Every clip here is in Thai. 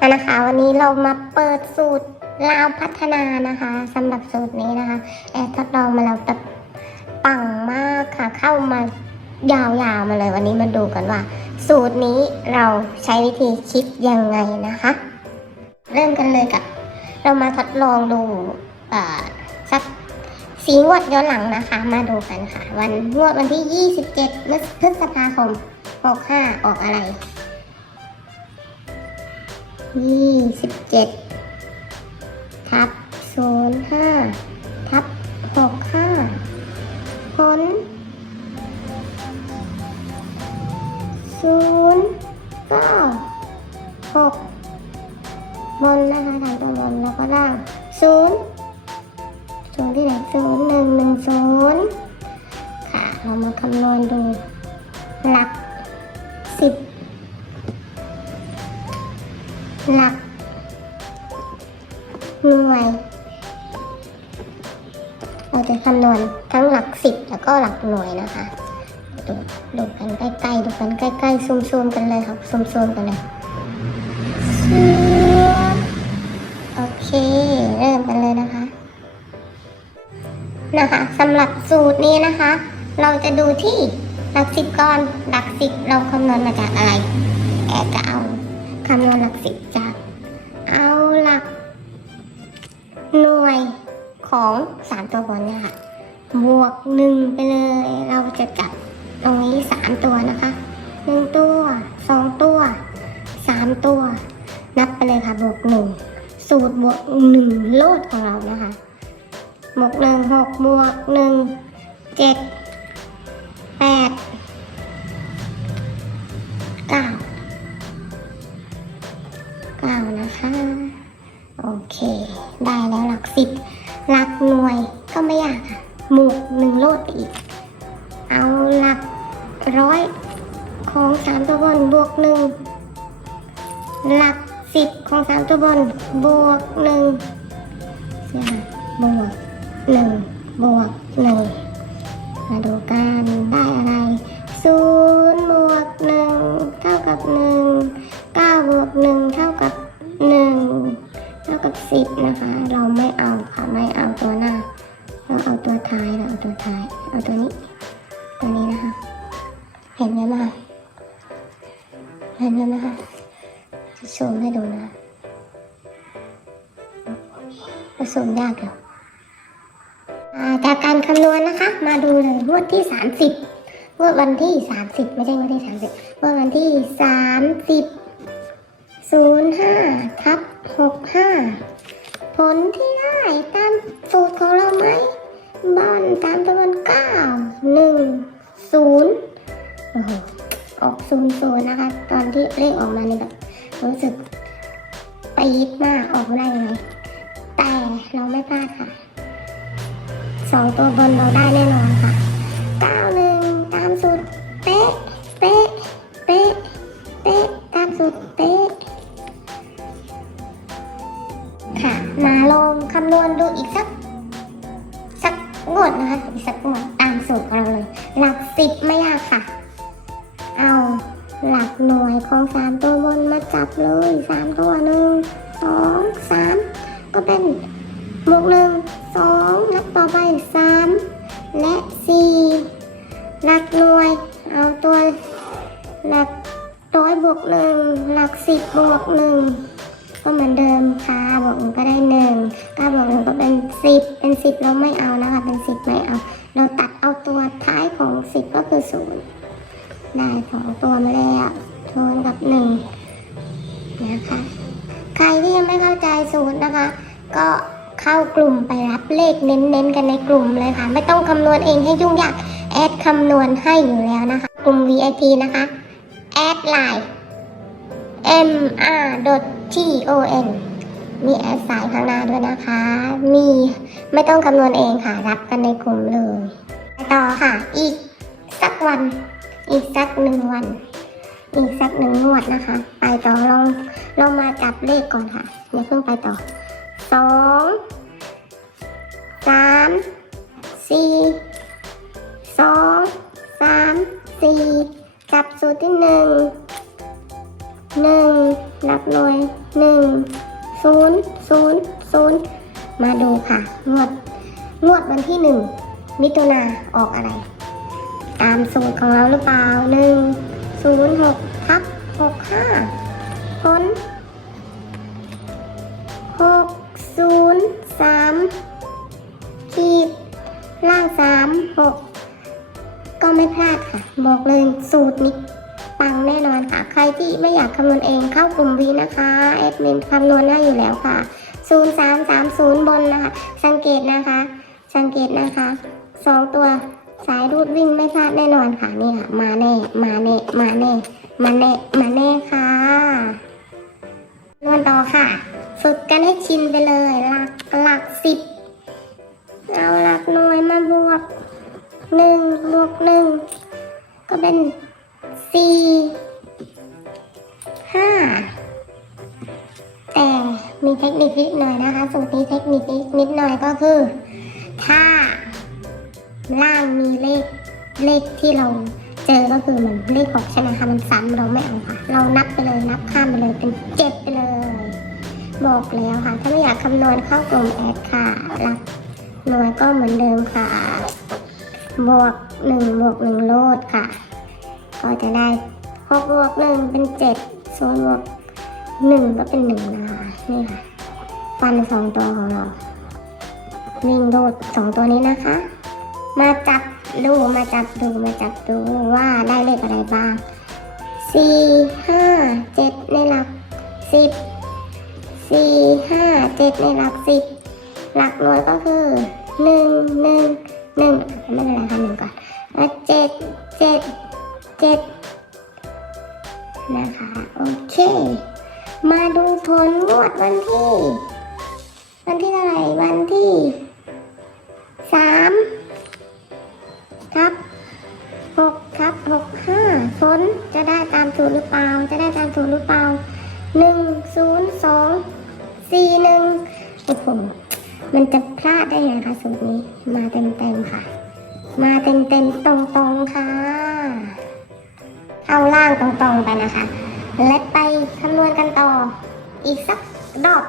อะนะคะวันนี้เรามาเปิดสูตรลาวพัฒนานะคะสำหรับสูตรนี้นะคะแอดทดลองมาแล้วแบบปังมากค่ะเข้ามายาวๆมาเลยวันนี้มาดูกันว่า สูตรนี้เราใช้วิธีคิดยังไงนะคะ เริ่มกันเลยกับ เรามาทดลองดูสักสีงวดย้อนหลังนะคะ มาดูกันค่ะ วันงวดวันที่ 27พฤษภาคม65ออกอะไร ยี่สิบเจ็ดทับศูนย์ห้าทับหกห้าผลศูนย์เก้าหกบนนะคะทางตัวบนแล้วก็ล่างศูนย์ศูนย์ที่ไหนศูนย์หนึ่งหนึ่งศูนย์ค่ะ เรามาคำนวณดูหลัก ซูมกันเลยครับ ซูมๆกันเลยโอเค เริ่มกันเลยนะคะ นะคะสำหรับสูตรนี้นะคะ เราจะดูที่หลักสิบก่อนหลักสิบเราคำนวณมาจากอะไรแอดจะเอาคำนวณหลักสิบจาก เอาหลัก หน่วยของสามตัวบนเนี่ยค่ะบวกหนึ่งไปเลย เราจะจับตรงนี้สามตัวนะคะ หนึ่งตัวสองตัวสามตัว นับไปเลยค่ะบวกหนึ่งสูตรบวกหนึ่งโลดของเรานะคะบวกหนึ่งหกบวกหนึ่งเจ็ดแปดเก้าเก้านะคะ โอเค ได้แล้วหลักสิบหลักหน่วยก็ไม่ยากค่ะหมูกหนึ่งโลดไปอีก เอาหลักร้อย ของสามตัวบนบวกหนึ่งหลักสิบของสามตัวบนบวกหนึ่งบวกหนึ่งบวกหนึ่งมาดูกันได้อะไรศูนย์บวกหนึ่งเท่ากับหนึ่ง9บวก1เท่ากับ1เท่ากับ10นะคะ เราไม่เอาค่ะไม่เอาตัวหน้า เราเอาตัวท้ายเราเอาตัวท้าย เอาตัวนี้ ตัวนี้นะคะ เห็นไหมมา เห็นไหมนะคะจะซูมให้ดูนะจะซูมยากเหรออ่าจากการคำนวณนะคะ มาดูเลยงวดที่ 30งวดวันที่ 30 ไม่ใช่งวดที่ 30งวดวันที่ 30ศูนย์ห้าทับหกห้าผลที่ได้ตามสูตรของเราไหมบอลตามจำนวนเก้าหนึ่งศูนย์โอ้โหออกศูนย์ศูนย์นะคะตอน ที่เร่งออกมานี่แบบรู้สึกปี๊ดมากออกได้ไงแต่เราไม่พลาดค่ะสองตัวบนเราได้แน่ บวกหนึ่งสองนับต่อไปสามและสี่หลักหน่วย เอาตัวหลักร้อยบวกหนึ่งหลักสิบบวกหนึ่งก็เหมือนเดิมค่ะบวกหนึ่งก็ได้หนึ่งเก้าบวกหนึ่งก็เป็นสิบเป็นสิบเราไม่เอานะคะเป็นสิบไม่เอา เราตัดเอาตัวท้ายของสิบก็คือศูนย์ได้สองตัวมาแล้วทวนกับหนึ่งนะคะ ใครที่ยังไม่เข้าใจสูตรนะคะ ก็ เข้ากลุ่มไปรับเลขเน้นๆ กันในกลุ่มเลยค่ะ ไม่ต้องคำนวณเองให้ยุ่งยาก แอดคำนวณให้อยู่แล้วนะคะ กลุ่ม VIP นะคะ แอดไลน์ M R T O N มีแอดสายข้างหน้าด้วยนะคะ มีไม่ต้องคำนวณเองค่ะ รับกันในกลุ่มเลยไปต่อค่ะ อีกสักวัน อีกสักหนึ่งวัน อีกสักหนึ่งงวดนะคะ ไปต่อลองลองมาจับเลขก่อนค่ะอย่าเพิ่งไปต่อ สองสามสี่สองสามสี่จับสูตรที่หนึ่งหนึ่งหลักหน่วยหนึ่งศูนย์ศูนย์ศูนย์มาดูค่ะ งวด งวดวันที่หนึ่งมิถุนาออกอะไร ตามสูตรของเราหรือเปล่าหนึ่งศูนย์หก สามหกก็ไม่พลาดค่ะ บอกเลยสูตรนี้ปังแน่นอนค่ะ ใครที่ไม่อยากคำนวณเองเข้ากลุ่มวีนะคะแอดมินคำนวณให้อยู่แล้วค่ะ 0330 บนนะคะ สังเกตนะคะ สังเกตนะคะสองตัวสายรูดวิ่งไม่พลาดแน่นอนค่ะนี่ค่ะ มาแน่ มาแน่ มาแน่ มาแน่ มาแน่ค่ะนวลต่อค่ะ ฝึกกันให้ชินไปเลย หลักหลักสิบเอาหลักหน่วยมาบวก หนึ่งบวกหนึ่งก็เป็นสี่ห้าแต่มีเทคนิคนิดหน่อยนะคะสูตรนี้เทคนิคนิดหน่อยก็คือ ถ้าล่างมีเลขเลขที่เราเจอก็คือเหมือนเลขหกใช่ไหมคะมันซ้ำเราไม่เอาค่ะ เรานับไปเลยนับข้ามไปเลยเป็นเจ็ดไปเลย บอกแล้วค่ะ ถ้าไม่อยากคำนวณเข้ากลุ่มแอดค่ะหลักหน่วยก็เหมือนเดิมค่ะ บวกหนึ่งบวกหนึ่งโลดค่ะ ก็จะได้หกบวกหนึ่งเป็นเจ็ดศูนบวกหนึ่งก็เป็นหนึ่งนะคะนี่ค่ะฟันสองตัวของเราวิ่งโดดสองตัวนี้นะคะ มาจับดูมาจับดูมาจับดูว่าได้เลขอะไรบ้างสี่ห้าเจ็ดในหลักสิบสี่ห้าเจ็ดในหลักสิบหลักหน่วยก็คือหนึ่งหนึ่ง หนึ่งไม่เป็นไรค่ะหนึ่งก่อนแล้วเจ็ดเจ็ดเจ็ดนะคะโอเค มาดูผลงวดวันที่ วันที่เท่าไหร่วันที่สามางตรงๆไปนะคะ และไปคำนวณกันต่ออีกสักรอบ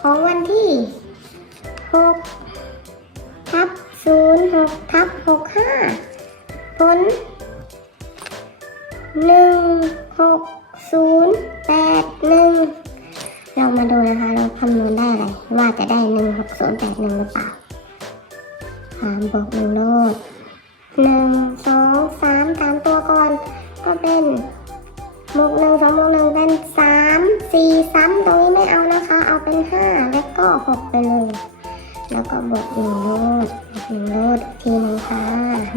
ของวันที่6ทับ0 6ทับ65 ผล 1 6 0 8 1 เรามาดูนะคะ เราคำนวณได้อะไร ว่าจะได้ 1 6 0 8 1 หรือเปล่าสามบวกหนึ่งโลดหนึ่งสองสามสามตัวก่อน ก็เป็นบวกหนึ่งสองบวกหนึ่งเป็นสามสี่ซ้ำตรงนี้ไม่เอานะคะ เอาเป็นห้าแล้วก็หกไปเลยแล้วก็บวกหนึ่งโลดหนึ่งโลดทีหนึ่งค่ะ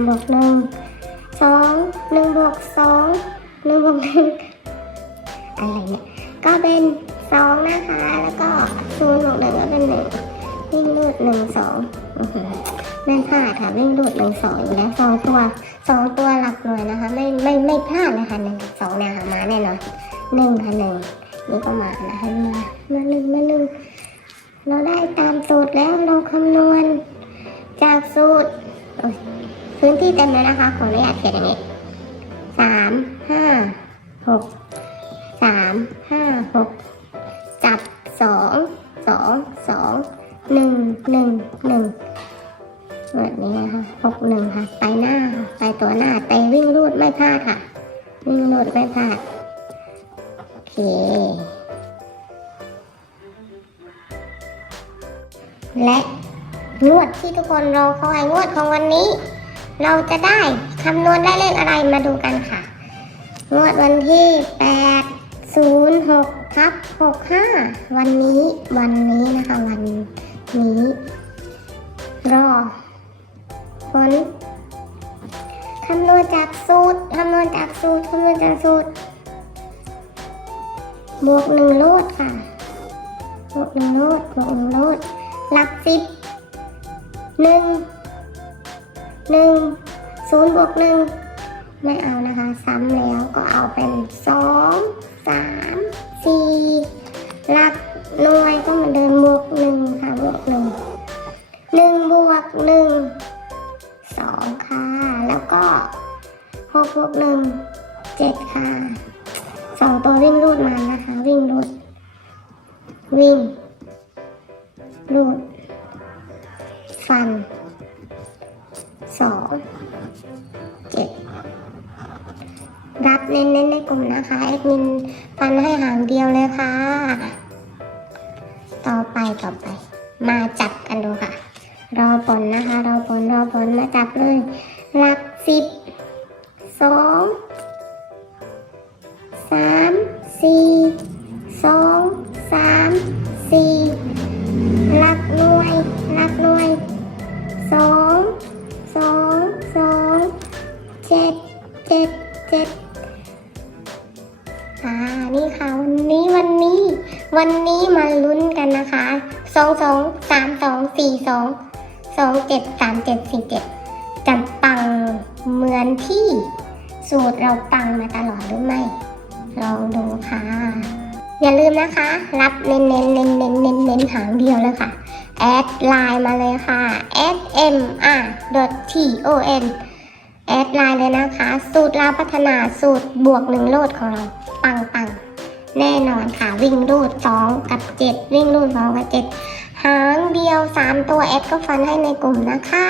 บวกหนึ่งสองหนึ่งบวกสองหนึ่งบวกหนึ่งอะไรเนี่ยก็เป็นสองนะคะ แล้วก็ศูนย์บวกหนึ่งก็เป็นหนึ่ง วิ่งลูดหนึ่งสองอื้อหือไม่พลาดค่ะวิ่งลูดหนึ่งสองอยู่แล้วสองตัวสองตัวหลักหน่วยนะคะ ไม่ไม่ไม่พลาดนะคะหนึ่งสองเนี่ยค่ะมาแน่นอนหนึ่งค่ะหนึ่งนี่ก็มานะคะมามาหนึ่งมาหนึ่งเราได้ตามสูตรแล้วเราคำนวณจากสูตรพื้นที่เต็มเลยนะคะขออนุญาตเขียนอย่างนี้ นี้นะคะหกหนึ่งค่ะไปหน้าค่ะไปตัวหน้าแต่วิ่งรูดไม่พลาดค่ะ วิ่งรูดไม่พลาด โอเค และงวดที่ทุกคนรอคอยงวดของวันนี้ เราจะได้คำนวณได้เลขอะไรมาดูกันค่ะ งวดวันที่แปดศูนย์หกทับหกห้าวันนี้วันนี้นะคะ วันนี้รอ ผลคำนวณจากสูตรคำนวณจากสูตรคำนวณจากสูตร บวกหนึ่งโลดค่ะ บวกหนึ่งโลดบวกหนึ่งโลดหลักสิบหนึ่งหนึ่งศูนย์บวกหนึ่งไม่เอานะคะ ซ้ำแล้วก็เอาเป็นสองสามสี่หลักหน่วยก็เหมือนเดิมบวกหนึ่งค่ะบวกหนึ่งหนึ่งบวกหนึ่ง ก็หกบวกหนึ่งเจ็ดค่ะสองตัววิ่งรูดมานะคะ วิ่งรูดวิ่งรูดฟันสองเจ็ดรับเน้นๆในกลุ่มนะคะแอดมินฟันให้หางเดียวเลยค่ะ ต่อไปต่อไป มาจับกันดูค่ะ รอผลนะคะ รอผลรอผลมาจับเลยหลัก สิบสองสามสี่สองสามสี่หลักหน่วยหลักหน่วยสองสองสองเจ็ดเจ็ดเจ็ดอ่านี่ค่ะวันนี้วันนี้ วันนี้มาลุ้นกันนะคะสองสองสามสองสี่สองสองเจ็ดสามเจ็ดสี่เจ็ด เหมือนที่สูตรเราปังมาตลอดหรือไม่ ลองดูค่ะ อย่าลืมนะคะ รับเน้นเน้นเน้นเน้นเน้นเน้นหางเดียวเลยค่ะ แอดไลน์มาเลยค่ะ s m r t o n แอดไลน์เลยนะคะ สูตรเราพัฒนาสูตรบวกหนึ่งโลดของเราปังปังแน่นอนค่ะ วิ่งรูดสองกับเจ็ดวิ่งรูดสองกับเจ็ดหางเดียวสามตัวแอดก็ฟันให้ในกลุ่มนะคะ